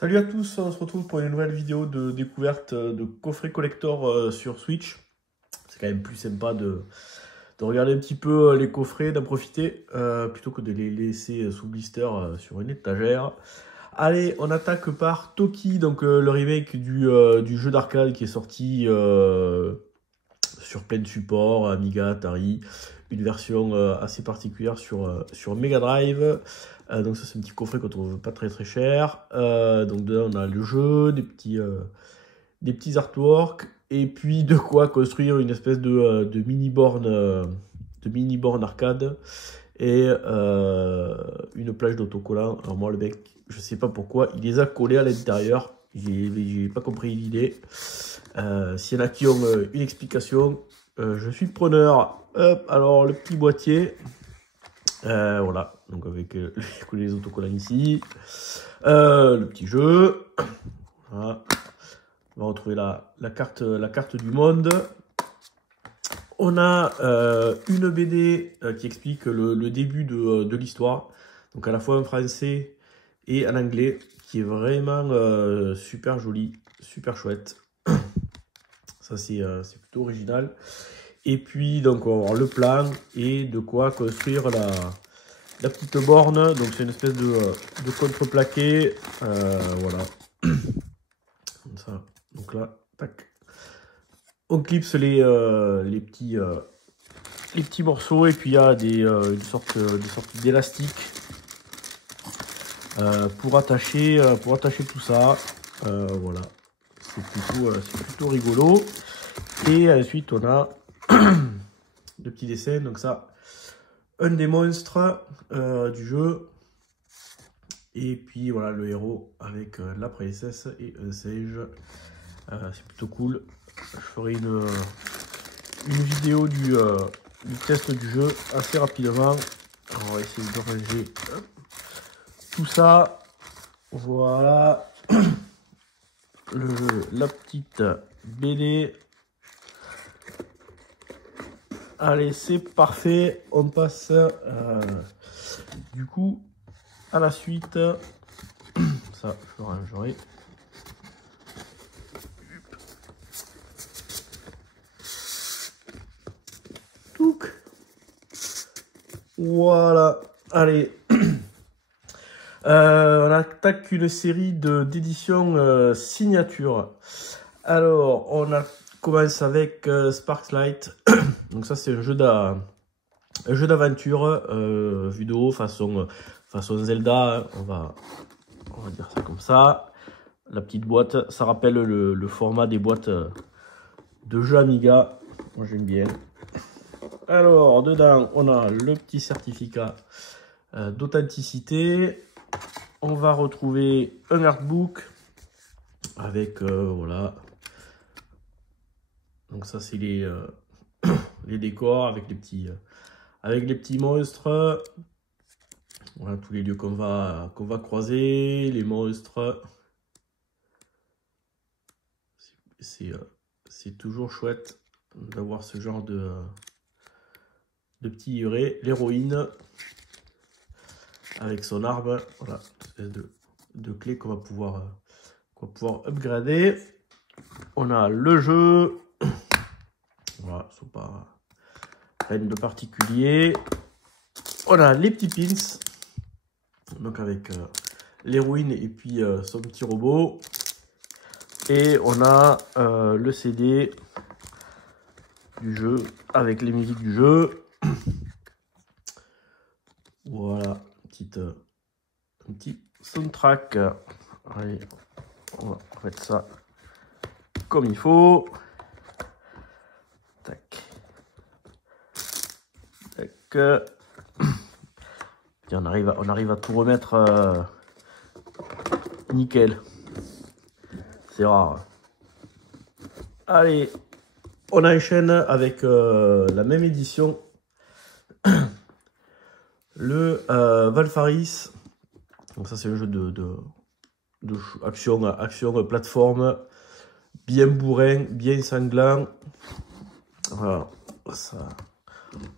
Salut à tous, on se retrouve pour une nouvelle vidéo de découverte de coffrets collector sur Switch. C'est quand même plus sympa de regarder un petit peu les coffrets, d'en profiter, plutôt que de les laisser sous blister sur une étagère. Allez, on attaque par Toki, donc le remake du jeu d'arcade qui est sorti sur plein de supports, Amiga, Atari, une version assez particulière sur Mega Drive. Donc ça c'est un petit coffret qu'on trouve pas très cher. Donc dedans on a le jeu, des petits artworks, et puis de quoi construire une espèce de mini-borne arcade, et une plage d'autocollants. Alors moi le mec, je sais pas pourquoi, il les a collés à l'intérieur. J'ai pas compris l'idée. S'il y en a qui ont une explication, je suis preneur. Hop, alors le petit boîtier. Voilà, donc avec les autocollants ici. Le petit jeu. Voilà. On va retrouver la carte du monde. On a une BD qui explique le début de l'histoire. Donc à la fois en français et en anglais, qui est vraiment super joli, super chouette. Ça c'est plutôt original. Et puis donc on va avoir le plan et de quoi construire la petite borne. Donc c'est une espèce de contreplaqué. Voilà. Comme ça. Donc là, tac. On clipse les petits morceaux, et puis il y a une sorte d'élastique pour attacher tout ça. Voilà, c'est plutôt rigolo. Et ensuite on a de petits dessins. Donc ça, un des monstres du jeu. Et puis voilà le héros avec la princesse et un singe. C'est plutôt cool. Je ferai une vidéo du test du jeu assez rapidement. Alors, on va essayer de ranger tout ça. Voilà. La petite BD. Allez, c'est parfait. On passe du coup à la suite. Ça, je rangerai. Voilà, allez. On attaque une série d'éditions signature. Alors, commence avec Sparklight. Donc ça, c'est un jeu d'aventure vu de haut, façon Zelda, hein. On va dire ça comme ça. La petite boîte, ça rappelle le format des boîtes de jeux Amiga. Moi, j'aime bien. Alors, dedans, on a le petit certificat d'authenticité. On va retrouver un artbook avec, voilà. Donc ça, c'est les décors avec les petits monstres. Voilà, tous les lieux qu'on va croiser, les monstres. C'est toujours chouette d'avoir ce genre de petits livrets. L'héroïne avec son arme, voilà, une espèce de clé qu'on va pouvoir upgrader. On a le jeu, voilà, ils sont pas rien de particulier. On a les petits pins, donc avec l'héroïne et puis son petit robot. Et on a le CD du jeu avec les musiques du jeu. Voilà, un petit soundtrack. Allez, on va mettre ça comme il faut. Tac. Tac. Puis on arrive à tout remettre nickel. C'est rare. Allez, on enchaîne avec la même édition. Le Valfaris. Donc ça c'est un jeu de action plateforme, bien bourrin, bien sanglant. Voilà, ça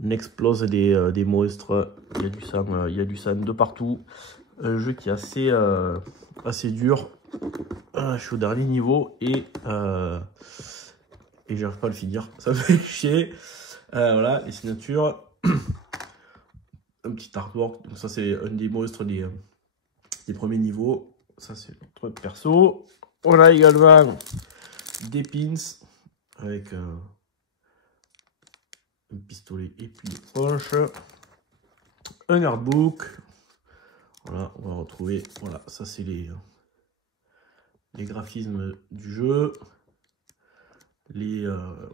on explose des monstres, il y a du sang de partout. Un jeu qui est assez dur, Je suis au dernier niveau et j'arrive pas à le finir. Ça me fait chier. Voilà, les signatures. Un petit artwork. Donc ça, c'est un des monstres des premiers niveaux. Ça, c'est notre perso. On a également des pins avec un pistolet et puis des poches. Un artbook. Voilà, on va retrouver. Voilà, ça, c'est les graphismes du jeu.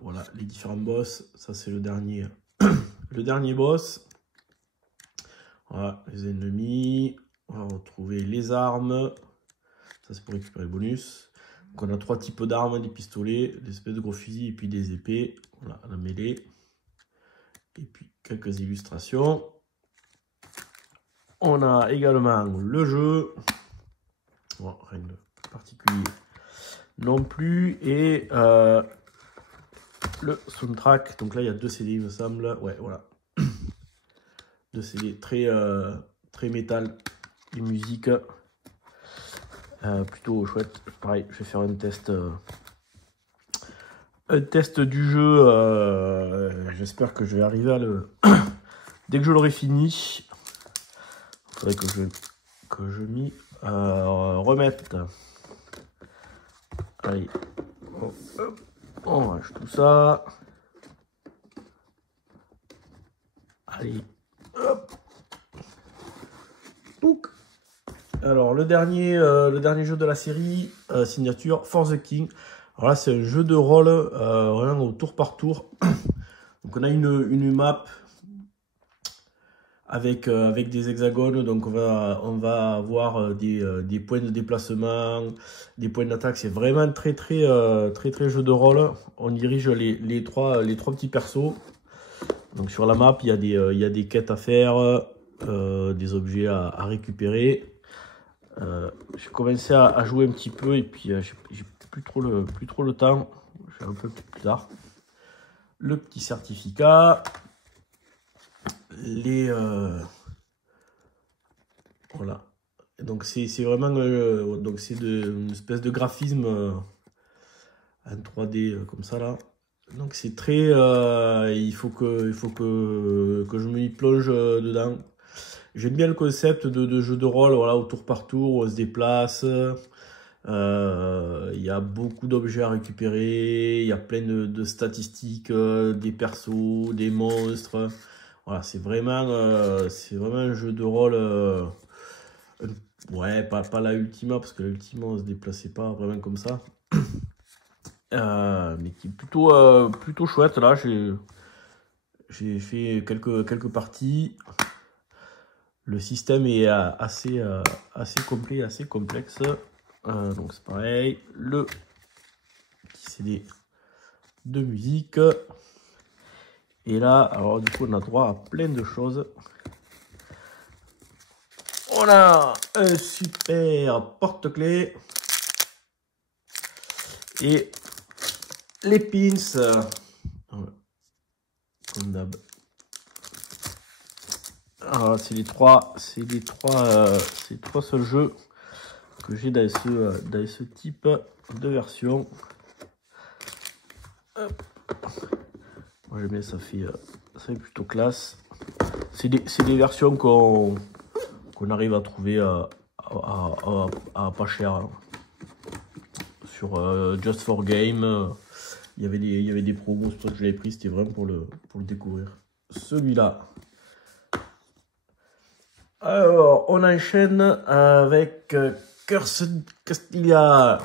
Voilà, les différents boss. Ça, c'est le dernier, le dernier boss. Voilà, les ennemis. On va retrouver les armes. Ça, c'est pour récupérer le bonus. Donc, on a 3 types d'armes, des pistolets, des espèces de gros fusils et puis des épées. Voilà, la mêlée. Et puis, quelques illustrations. On a également le jeu. Bon, rien de particulier non plus. Et le soundtrack. Donc là, il y a 2 CD, il me semble. Ouais, voilà. 2 CD très métal. Les musiques. Plutôt chouette. Pareil, je vais faire un test du jeu. J'espère que je vais arriver à le... Dès que je l'aurai fini, il faudrait que je m'y remette. Allez. On range tout ça. Allez. Hop. Donc. Alors, le dernier jeu de la série, signature, For the King. Alors là, c'est un jeu de rôle, vraiment au tour par tour. Donc, on a une map avec des hexagones. Donc, on va avoir des points de déplacement, des points d'attaque. C'est vraiment très jeu de rôle. On dirige les trois petits persos. Donc, sur la map, il y a des quêtes à faire, des objets à récupérer. J'ai commencé à jouer un petit peu et puis j'ai plus trop le temps. Je fais un peu plus tard. Le petit certificat. Voilà. Donc c'est vraiment donc c'est une espèce de graphisme en 3D comme ça là. Donc c'est très il faut que je me y plonge dedans. J'aime bien le concept de jeu de rôle, voilà, au tour par tour, on se déplace. Il y a beaucoup d'objets à récupérer, il y a plein de statistiques, des persos, des monstres. Voilà, c'est vraiment un jeu de rôle. Ouais, pas la Ultima, parce que la Ultima, on se déplaçait pas vraiment comme ça. Mais qui est plutôt chouette, là. J'ai fait quelques parties. Le système est assez complet, assez complexe. Donc c'est pareil. Le petit CD de musique. Et là, alors du coup, on a droit à plein de choses. On a un super porte-clés. Et les pins. Comme d'hab. Alors, c'est les trois seuls jeux que j'ai dans ce type de version. Hop. Moi j'aime bien, ça fait plutôt classe. C'est des versions qu'on arrive à trouver à pas cher. Hein. Sur Just for Game, il y avait des promos, c'est pour ça que je l'avais pris, c'était vraiment pour le découvrir. Celui-là. Alors, on enchaîne avec Cursed Castilla.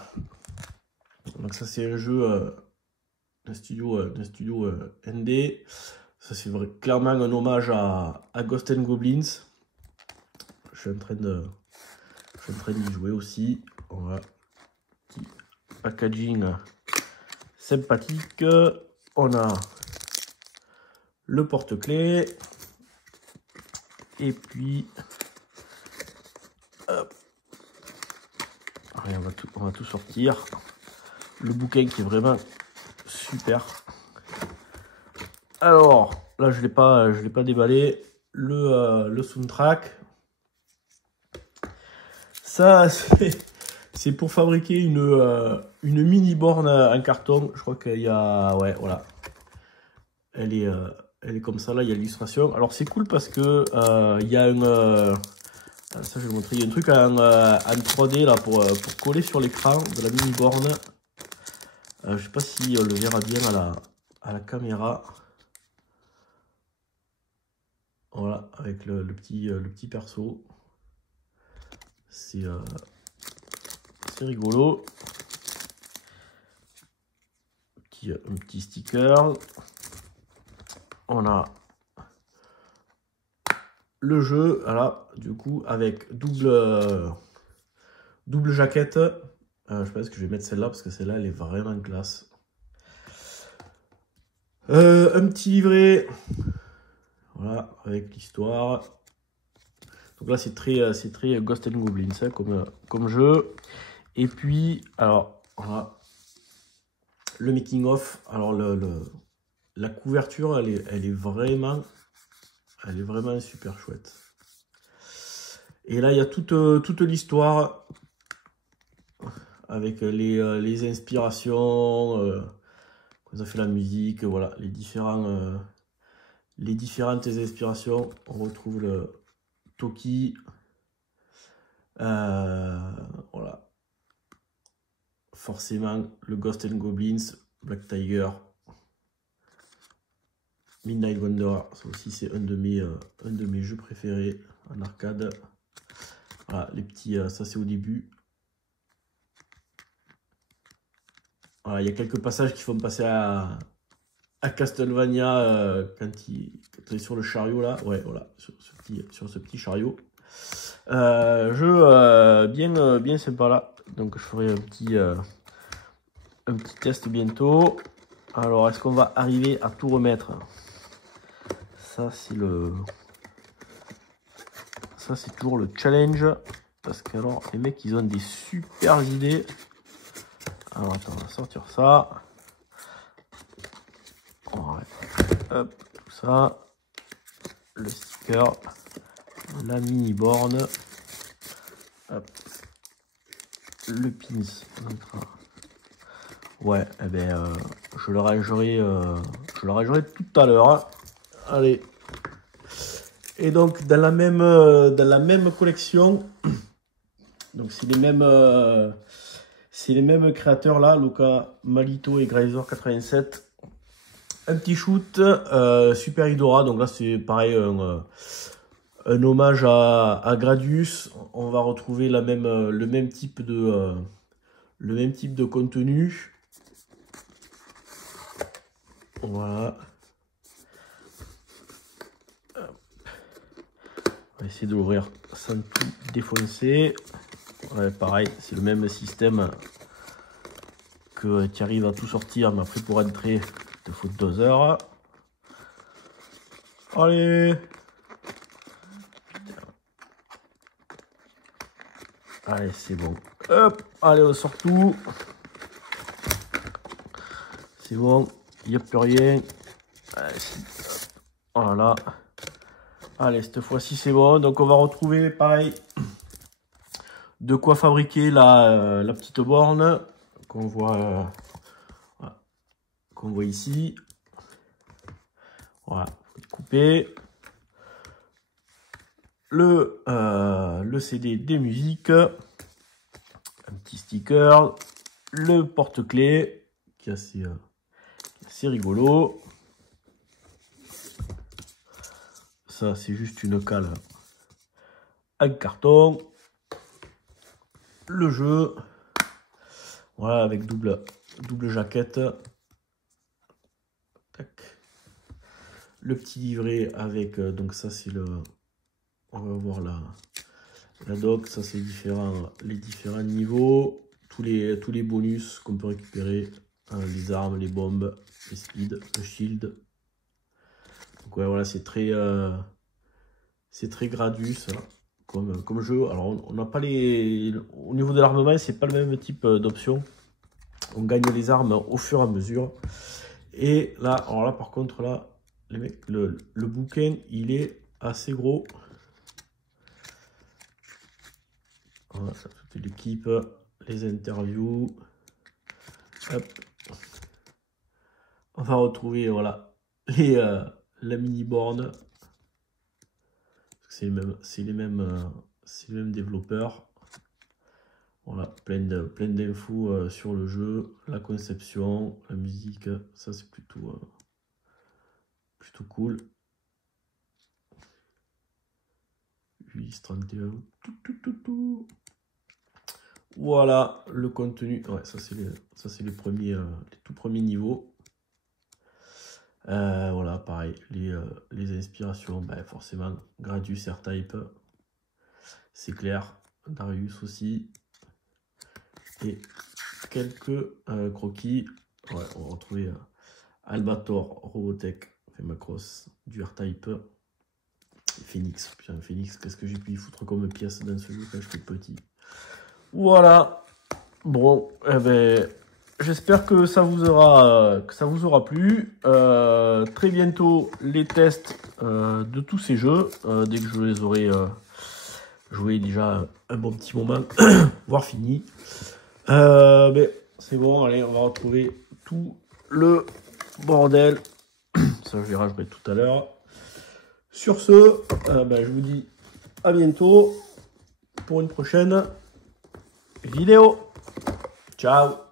Donc ça, c'est un jeu d'un studio ND. Ça, c'est clairement un hommage à Ghosts and Goblins. Je suis en train d'y jouer aussi. Voilà. Petit packaging sympathique. On a le porte-clés. Et puis, hop. Allez, on va tout sortir. Le bouquin qui est vraiment super. Alors, là, je l'ai pas déballé. Le soundtrack. Ça, C'est pour fabriquer une mini borne en carton. Je crois qu'il y a... Ouais, voilà. Elle est comme ça, là, il y a l'illustration. Alors, c'est cool parce que il y a un... ça, je vais vous montrer. Il y a un truc en 3D, là, pour coller sur l'écran de la mini borne. Je sais pas si on le verra bien à la caméra. Voilà, avec le petit perso. C'est rigolo. Un petit sticker. On a le jeu, voilà, du coup, avec double jaquette. Je pense que je vais mettre celle-là parce que celle-là, elle est vraiment classe. Un petit livret. Voilà, avec l'histoire. Donc là, c'est très Ghost and Goblins hein, comme jeu. Et puis, alors, voilà, le making of. Alors, la couverture, elle est vraiment super chouette. Et là, il y a toute l'histoire avec les inspirations, quand on a fait la musique, voilà, les différentes inspirations. On retrouve le Toki, voilà, forcément le Ghost and Goblins, Black Tiger, Midnight Wanderer, ça aussi c'est un de mes jeux préférés en arcade. Voilà, les petits, ça c'est au début. Voilà, il y a quelques passages qui font passer à Castlevania quand il est sur le chariot là. Ouais, voilà, sur ce petit chariot. Jeu bien sympa là. Donc je ferai un petit test bientôt. Alors, est-ce qu'on va arriver à tout remettre? Ça, c'est toujours le challenge. Parce que alors, les mecs, ils ont des super idées. Alors, attends, on va sortir ça. Ouais. Hop, tout ça. Le sticker. La mini borne. Hop. Le pins. Ouais, eh ben, je le rangerai tout à l'heure. Hein. Allez. Et donc, dans la même collection, donc c'est les mêmes créateurs là, Luca Malito et Grazer 87. Un petit shoot Super Idora. Donc là, c'est pareil, un hommage à Gradius. On va retrouver le même type de contenu. Voilà. On va essayer de l'ouvrir sans tout défoncer. Ouais, pareil, c'est le même système que tu arrives à tout sortir, mais après pour entrer, il te faut 2 heures. Allez! Allez, c'est bon. Hop! Allez, on sort tout. C'est bon, il n'y a plus rien. Allez, oh là là. Allez, cette fois-ci, c'est bon. Donc, on va retrouver, pareil, de quoi fabriquer la petite borne qu'on voit ici. Voilà, couper. Le CD des musiques. Un petit sticker. Le porte-clés qui est assez rigolo. Ça, c'est juste une cale en carton. Le jeu. Voilà, avec double jaquette. Tac. Le petit livret avec, donc ça c'est on va voir la doc, ça c'est les différents niveaux, tous les bonus qu'on peut récupérer, les armes, les bombes, les speed, le shield. Donc ouais, voilà, c'est très Gradius comme jeu. Alors on n'a pas au niveau de l'armement, c'est pas le même type d'option. On gagne les armes au fur et à mesure. Et là, alors là par contre là, les mecs, le bouquin il est assez gros. Voilà, ça toute l'équipe, les interviews. Hop. On va retrouver, voilà, la mini-borne. C'est les mêmes développeurs. Voilà, plein d'infos sur le jeu, la conception, la musique, ça c'est plutôt cool. 831. Voilà le contenu. Ouais, ça c'est les tout premiers niveaux. Voilà, pareil, les inspirations, ben, forcément, Gradius R-Type, c'est clair, Darius aussi, et quelques croquis. Ouais, on va retrouver Albator, Robotech, Macross, du R-Type, Phoenix. Putain, Phoenix, qu'est-ce que j'ai pu y foutre comme pièce dans ce jeu quand j'étais petit. Voilà. Bon, eh ben, j'espère que ça vous aura plu. Très bientôt les tests de tous ces jeux. Dès que je les aurai joués déjà un bon petit moment, voire fini. Mais c'est bon, allez, on va retrouver tout le bordel. Ça, je les rangerai tout à l'heure. Sur ce, ben, je vous dis à bientôt pour une prochaine vidéo. Ciao!